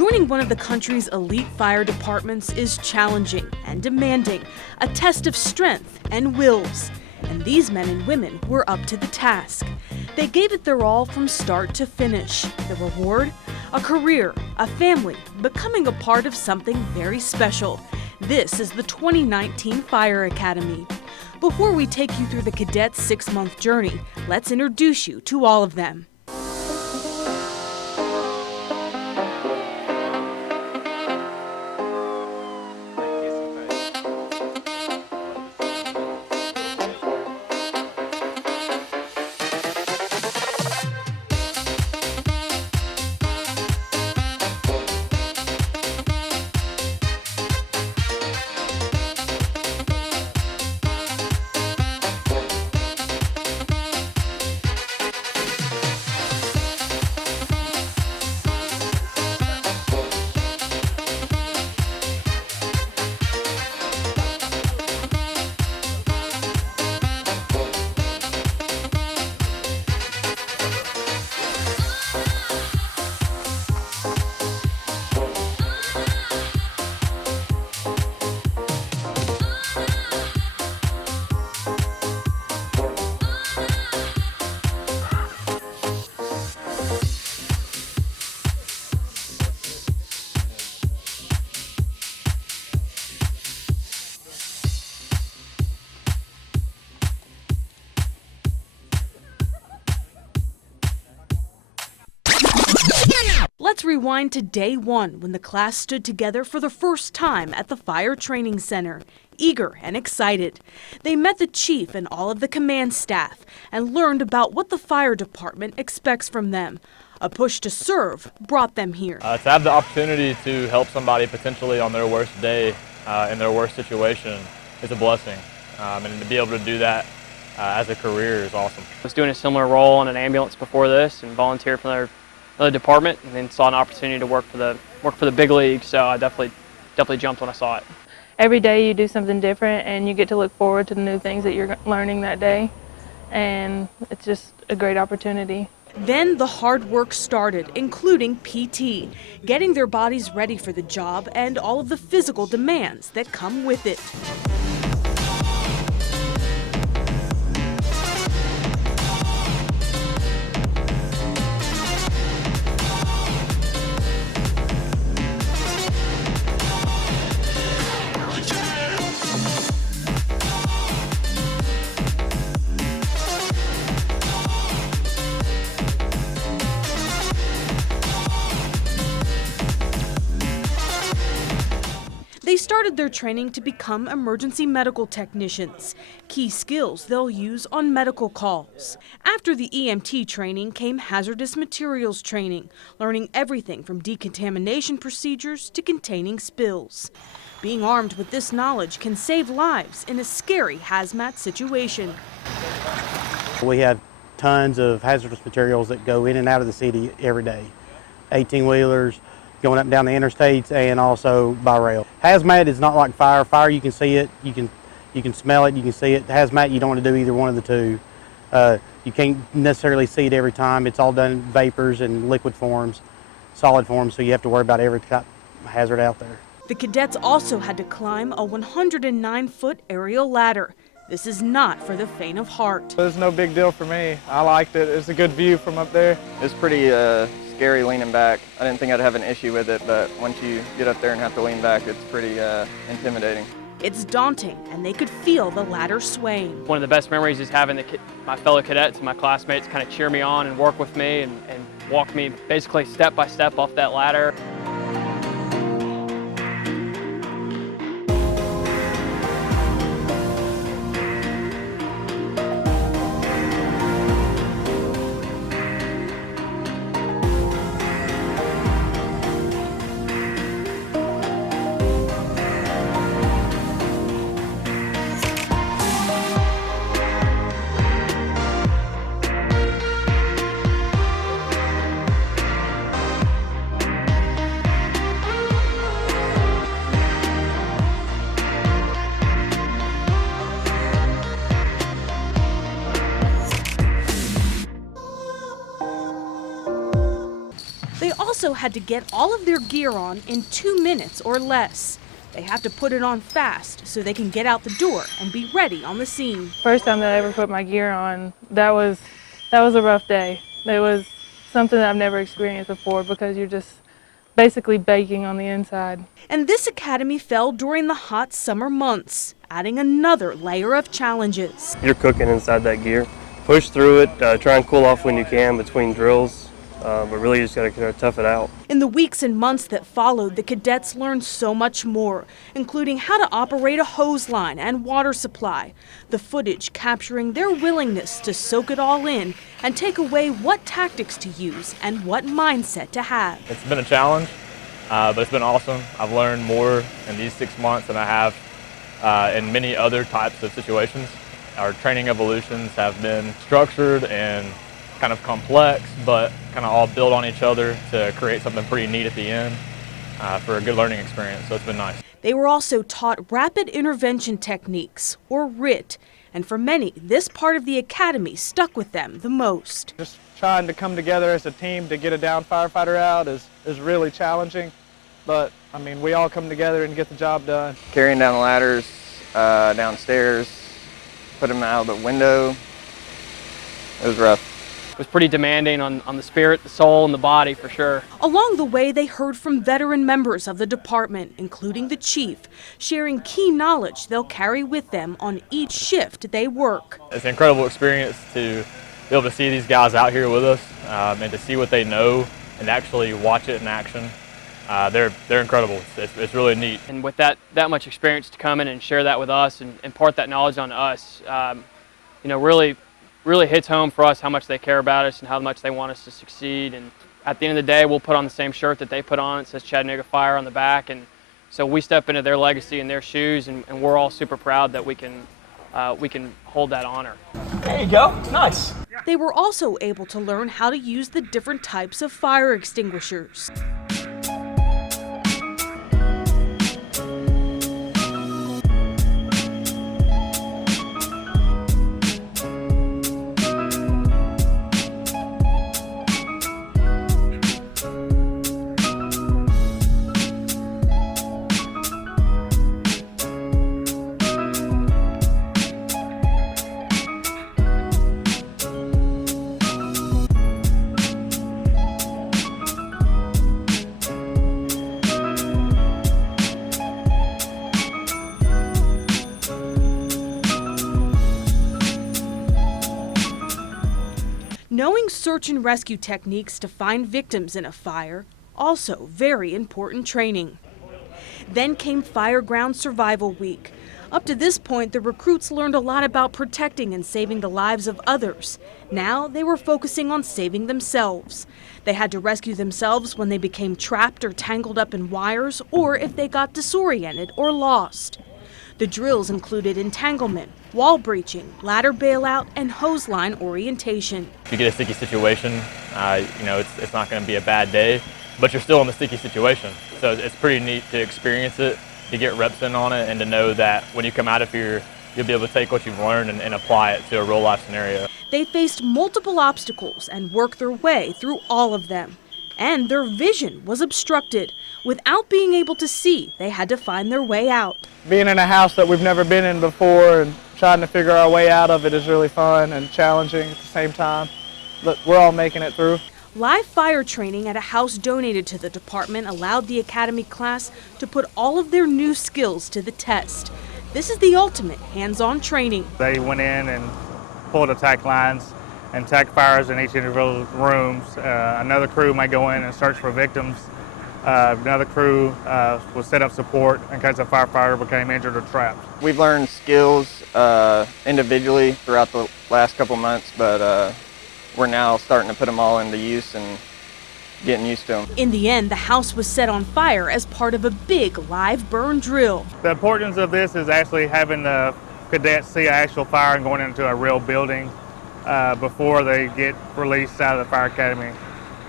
Joining one of the country's elite fire departments is challenging and demanding, a test of strength and wills. And these men and women were up to the task. They gave it their all from start to finish. The reward? A career, a family, becoming a part of something very special. This is the 2019 Fire Academy. Before we take you through the cadets' 6-month journey, let's introduce you to all of them. Let's rewind to day one when the class stood together for the first time at the Fire Training Center, eager and excited. They met the chief and all of the command staff and learned about what the fire department expects from them. A push to serve brought them here. To have the opportunity to help somebody potentially on their worst day, in their worst situation, is a blessing. And to be able to do that as a career is awesome. I was doing a similar role in an ambulance before this and volunteered for another department, and then saw an opportunity to work for the big league. So I definitely jumped when I saw it. Every day you do something different, and you get to look forward to the new things that you're learning that day, and it's just a great opportunity. Then the hard work started, including PT, getting their bodies ready for the job and all of the physical demands that come with it. They started their training to become emergency medical technicians, key skills they'll use on medical calls. After the EMT training came hazardous materials training, learning everything from decontamination procedures to containing spills. Being armed with this knowledge can save lives in a scary hazmat situation. We have tons of hazardous materials that go in and out of the city every day. 18-wheelers, going up and down the interstates, and also by rail. Hazmat is not like fire. Fire, you can see it, you can smell it, you can see it. Hazmat, you don't want to do either one of the two. You can't necessarily see it every time. It's all done in vapors and liquid forms, solid forms, so you have to worry about every type of hazard out there. The cadets also had to climb a 109-foot aerial ladder. This is not for the faint of heart. It was no big deal for me. I liked it. It's a good view from up there. It's pretty scary leaning back. I didn't think I'd have an issue with it, but once you get up there and have to lean back, it's pretty intimidating. It's daunting, and they could feel the ladder swaying. One of the best memories is having my fellow cadets and my classmates kind of cheer me on and work with me and walk me basically step by step off that ladder. They also had to get all of their gear on in 2 minutes or less. They have to put it on fast so they can get out the door and be ready on the scene. First time that I ever put my gear on, that was a rough day. It was something that I've never experienced before because you're just basically baking on the inside. And this academy fell during the hot summer months, adding another layer of challenges. You're cooking inside that gear. Push through it, try and cool off when you can between drills, but really you just got to tough it out. In the weeks and months that followed, the cadets learned so much more, including how to operate a hose line and water supply. The footage capturing their willingness to soak it all in and take away what tactics to use and what mindset to have. It's been a challenge, but it's been awesome. I've learned more in these 6 months than I have in many other types of situations. Our training evolutions have been structured and kind of complex, but kind of all build on each other to create something pretty neat at the end for a good learning experience, so it's been nice. They were also taught rapid intervention techniques, or RIT, and for many, this part of the academy stuck with them the most. Just trying to come together as a team to get a downed firefighter out is really challenging, but I mean, we all come together and get the job done. Carrying down the ladders, downstairs, put them out the window. It was rough. It was pretty demanding on the spirit, the soul, and the body for sure. Along the way, they heard from veteran members of the department, including the chief, sharing key knowledge they'll carry with them on each shift they work. It's an incredible experience to be able to see these guys out here with us and to see what they know and actually watch it in action. They're incredible. It's really neat. And with that much experience to come in and share that with us and impart that knowledge on us, really hits home for us how much they care about us and how much they want us to succeed. And at the end of the day, we'll put on the same shirt that they put on. It says Chattanooga Fire on the back, and so we step into their legacy and their shoes, and we're all super proud that we can hold that honor. There you go. Nice. They were also able to learn how to use the different types of fire extinguishers. Knowing search and rescue techniques to find victims in a fire, also very important training. Then came Fireground Survival Week. Up to this point, the recruits learned a lot about protecting and saving the lives of others. Now they were focusing on saving themselves. They had to rescue themselves when they became trapped or tangled up in wires, or if they got disoriented or lost. The drills included entanglement, wall breaching, ladder bailout, and hose line orientation. If you get a sticky situation, it's not going to be a bad day, but you're still in the sticky situation. So it's pretty neat to experience it, to get reps in on it, and to know that when you come out of here, you'll be able to take what you've learned and apply it to a real life scenario. They faced multiple obstacles and worked their way through all of them. And their vision was obstructed. Without being able to see, they had to find their way out. Being in a house that we've never been in before and trying to figure our way out of it is really fun and challenging at the same time, but we're all making it through. Live fire training at a house donated to the department allowed the academy class to put all of their new skills to the test. This is the ultimate hands-on training. They went in and pulled attack lines and attack fires in each individual rooms. Another crew might go in and search for victims. Another crew will set up support in case a firefighter became injured or trapped. We've learned skills individually throughout the last couple months, but we're now starting to put them all into use and getting used to them. In the end, the house was set on fire as part of a big live burn drill. The importance of this is actually having the cadets see an actual fire and going into a real building before they get released out of the fire academy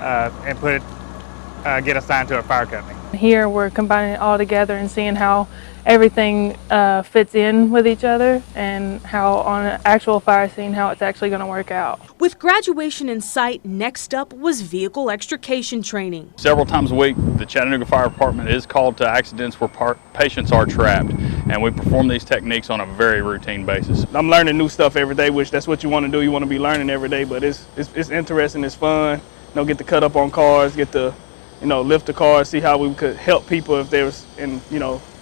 and get assigned to a fire academy. Here we're combining it all together and seeing how everything fits in with each other and how on an actual fire scene how it's actually going to work out. With graduation in sight, next up was vehicle extrication training. Several times a week, the Chattanooga Fire Department is called to accidents where patients are trapped, and we perform these techniques on a very routine basis. I'm learning new stuff every day, which that's what you want to do. You want to be learning every day, but it's interesting, it's fun. Get to cut up on cars, get to lift the cars, see how we could help people if there was in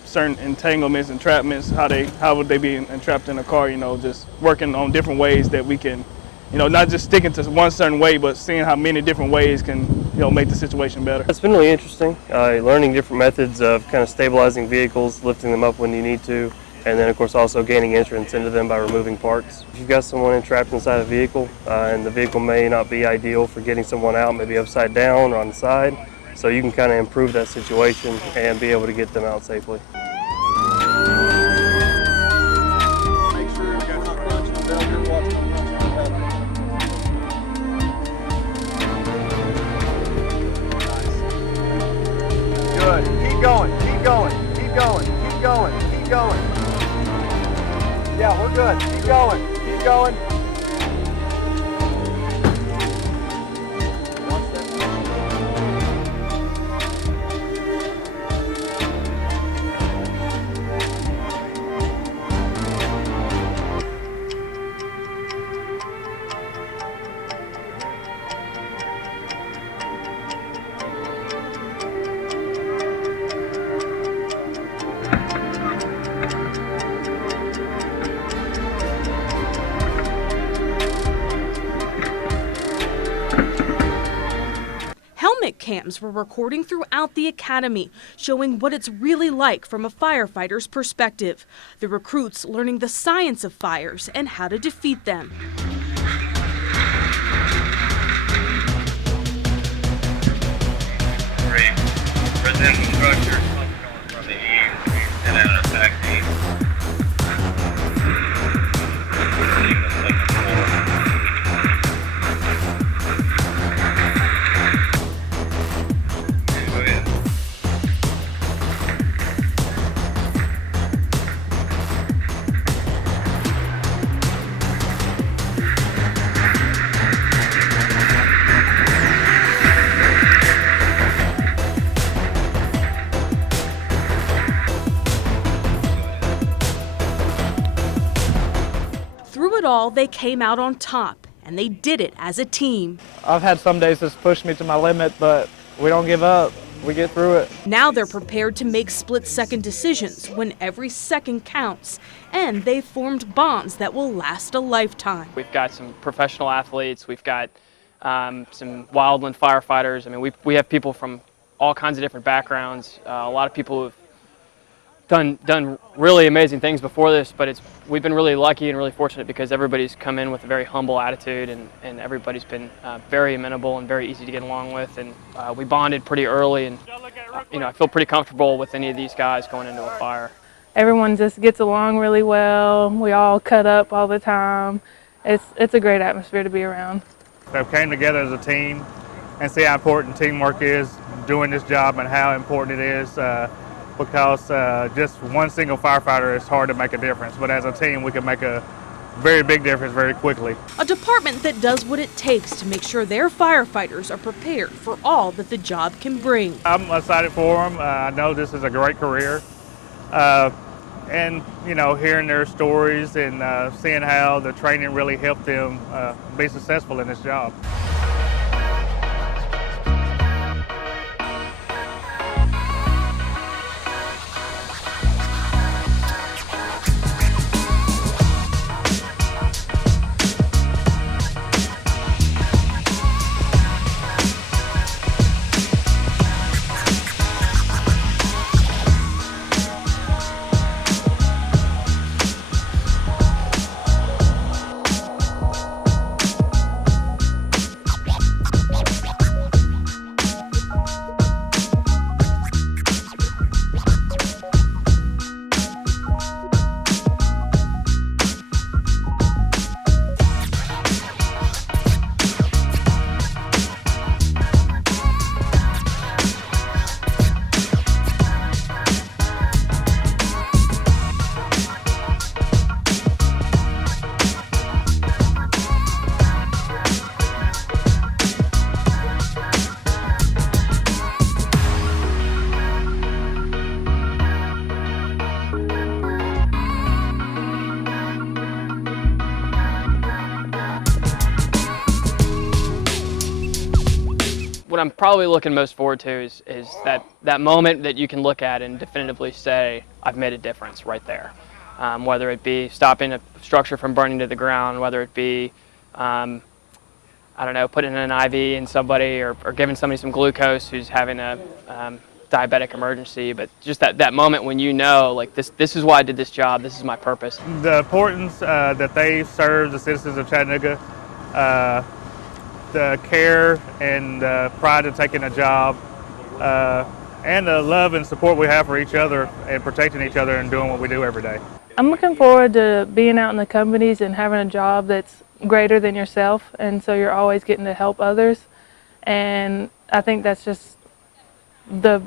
certain entanglements, entrapments, how would they be entrapped in a car, just working on different ways that we can, not just sticking to one certain way, but seeing how many different ways can, make the situation better. It's been really interesting, learning different methods of kind of stabilizing vehicles, lifting them up when you need to, and then of course also gaining entrance into them by removing parts. If you've got someone entrapped inside a vehicle, and the vehicle may not be ideal for getting someone out, maybe upside down or on the side, so you can kind of improve that situation and be able to get them out safely. Make sure you got your crunch and belt and watch them crunch on the pedal. Good. Keep going. Keep going. Keep going. Keep going. Keep going. Yeah, we're good. Keep going. Keep going. Helmet cams were recording throughout the academy, showing what it's really like from a firefighter's perspective. The recruits learning the science of fires and how to defeat them. Residential structure from the east and out of back east. Through it all, they came out on top, and they did it as a team. I've had some days that's pushed me to my limit, but we don't give up. We get through it. Now they're prepared to make split-second decisions when every second counts, and they've formed bonds that will last a lifetime. We've got some professional athletes, we've got some wildland firefighters. I mean, we have people from all kinds of different backgrounds, a lot of people who've done really amazing things before this, but we've been really lucky and really fortunate because everybody's come in with a very humble attitude, and everybody's been very amenable and very easy to get along with, and we bonded pretty early, and I feel pretty comfortable with any of these guys going into a fire. Everyone just gets along really well. We all cut up all the time. It's a great atmosphere to be around. They came together as a team and see how important teamwork is doing this job and how important it is. Because just one single firefighter is hard to make a difference, but as a team we can make a very big difference very quickly. A department that does what it takes to make sure their firefighters are prepared for all that the job can bring. I'm excited for them. I know this is a great career. And hearing their stories and seeing how the training really helped them be successful in this job. what I'm probably looking most forward to is that moment that you can look at and definitively say, I've made a difference right there. Whether it be stopping a structure from burning to the ground, whether it be, I don't know, putting an IV in somebody or giving somebody some glucose who's having a diabetic emergency, but just that moment when you know, like, this is why I did this job, this is my purpose. The importance that they serve the citizens of Chattanooga, the care and pride of taking a job, and the love and support we have for each other and protecting each other and doing what we do every day. I'm looking forward to being out in the companies and having a job that's greater than yourself, and so you're always getting to help others. And I think that's just the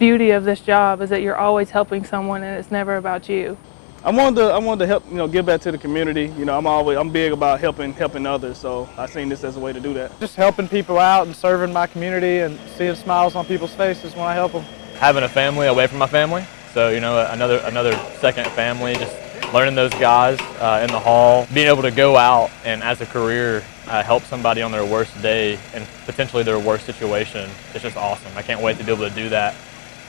beauty of this job, is that you're always helping someone and it's never about you. I wanted to help, give back to the community. I'm big about helping others, so I seen this as a way to do that. Just helping people out and serving my community and seeing smiles on people's faces when I help them. Having a family away from my family, so another second family, just learning those guys in the hall, being able to go out and as a career help somebody on their worst day and potentially their worst situation. It's just awesome. I can't wait to be able to do that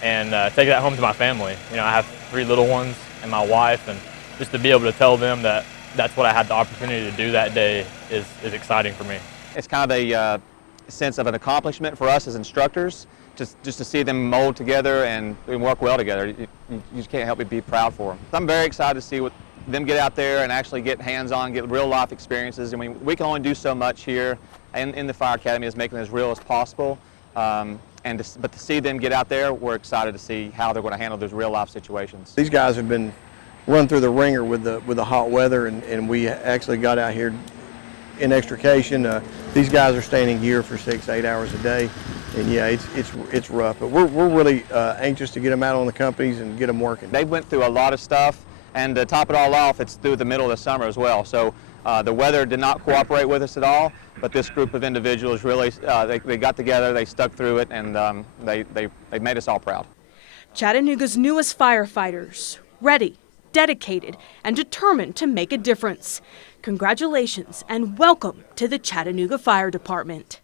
and take that home to my family. I have 3 little ones and my wife, and just to be able to tell them that that's what I had the opportunity to do that day is exciting for me. It's kind of a sense of an accomplishment for us as instructors, just to see them mold together and work well together. You just can't help but be proud for them. I'm very excited to see them get out there and actually get hands-on, get real life experiences. I mean, we can only do so much here in the Fire Academy, is making it as real as possible. But to see them get out there, we're excited to see how they're going to handle those real life situations. These guys have been run through the ringer with the hot weather, and we actually got out here in extrication. These guys are staying in gear for 6-8 hours a day, and yeah, it's rough. But we're really anxious to get them out on the companies and get them working. They went through a lot of stuff, and to top it all off, it's through the middle of the summer as well. So the weather did not cooperate with us at all, but this group of individuals really, they got together, they stuck through it, and they made us all proud. Chattanooga's newest firefighters, ready, dedicated, and determined to make a difference. Congratulations and welcome to the Chattanooga Fire Department.